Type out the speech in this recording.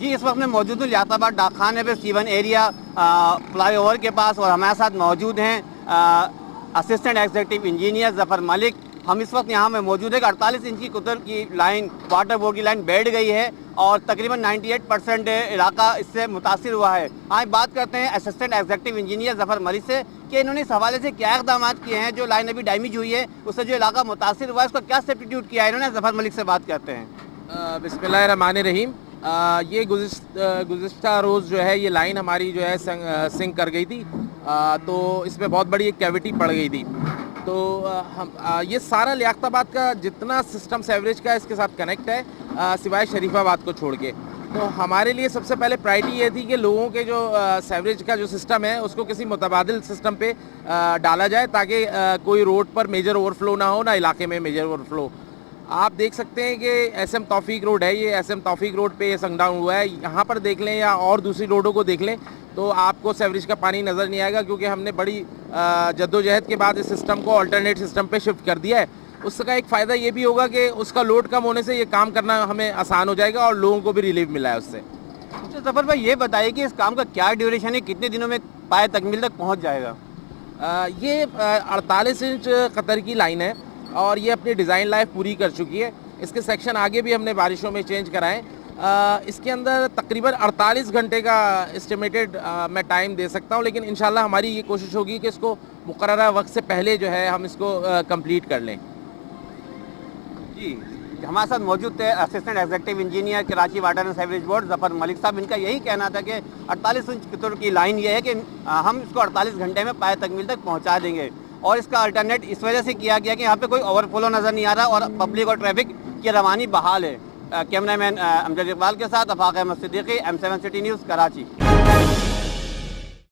جی اس وقت میں موجود ہوں لیاقت آباد ڈاک خانے پہ سیون ایریا فلائی اوور کے پاس، اور ہمارے ساتھ موجود ہیں اسسٹنٹ ایگزیکٹو انجینئر ظفر ملک. ہم اس وقت یہاں میں موجود ہے کہ 48 انچ کی قطر کی لائن، واٹر بورڈ کی لائن بیٹھ گئی ہے اور تقریباً 98% علاقہ اس سے متاثر ہوا ہے. آج بات کرتے ہیں اسسٹنٹ ایگزیکٹو انجینئر ظفر ملک سے کہ انہوں نے اس حوالے سے کیا اقدامات کیے ہیں. جو لائن ابھی ڈیمیج ہوئی ہے اس سے جو علاقہ متاثر ہوا ہے اس کا کیا سبسٹیٹیوٹ کیا ہے انہوں نے. ظفر ملک سے بات کرتے ہیں. بسم اللہ الرحمن الرحیم. یہ گزشتہ روز جو ہے یہ لائن ہماری جو ہے سنک کر گئی تھی، تو اس میں بہت بڑی ایک کیویٹی پڑ گئی تھی. تو یہ سارا لیاقت آباد کا جتنا سسٹم سیوریج کا اس کے ساتھ کنیکٹ ہے سوائے شریف آباد کو چھوڑ کے. تو ہمارے لیے سب سے پہلے پرائرٹی یہ تھی کہ لوگوں کے جو سیوریج کا جو سسٹم ہے اس کو کسی متبادل سسٹم پہ ڈالا جائے تاکہ کوئی روڈ پر میجر اوور فلو نہ ہو، نہ علاقے میں میجر اوور فلو. آپ دیکھ سکتے ہیں کہ ایس ایم توفیق روڈ ہے، یہ ایس ایم توفیق روڈ پہ یہ سنک ڈاؤن ہوا ہے. یہاں پر دیکھ لیں یا اور دوسری روڈوں کو دیکھ لیں تو آپ کو سیوریج کا پانی نظر نہیں آئے گا، کیونکہ ہم نے بڑی جدوجہد کے بعد اس سسٹم کو آلٹرنیٹ سسٹم پہ شفٹ کر دیا ہے. اس کا ایک فائدہ یہ بھی ہوگا کہ اس کا لوڈ کم ہونے سے یہ کام کرنا ہمیں آسان ہو جائے گا اور لوگوں کو بھی ریلیف ملا ہے اس سے. ظفر بھائی یہ بتائیے کہ اس کام کا کیا ڈیوریشن ہے، کتنے دنوں میں پائے تکمیل تک پہنچ جائے گا؟ یہ 48 انچ قطر کی لائن ہے اور یہ اپنی ڈیزائن لائف پوری کر چکی ہے. اس کے سیکشن آگے بھی ہم نے بارشوں میں چینج کرائے. اس کے اندر تقریباً 48 گھنٹے کا اسٹیمیٹڈ میں ٹائم دے سکتا ہوں، لیکن انشاءاللہ ہماری یہ کوشش ہوگی کہ اس کو مقررہ وقت سے پہلے جو ہے ہم اس کو کمپلیٹ کر لیں. جی ہمارے ساتھ موجود تھے assistant executive engineer Karachi water and sewerage board Zafar Malik صاحب. ان کا یہی کہنا تھا کہ 48 انچ قطر کی لائن یہ ہے کہ ہم اس کو 48 گھنٹے میں پائے تکمیل تک پہنچا دیں گے، اور اس کا الٹرنیٹ اس وجہ سے کیا گیا کہ یہاں پہ کوئی اوور فلو نظر نہیں آ رہا اور پبلک اور ٹریفک کی روانی بحال ہے. کیمرہ مین امجد اقبال کے ساتھ Afaq Ahmed Siddiqui, M7 city news, Karachi.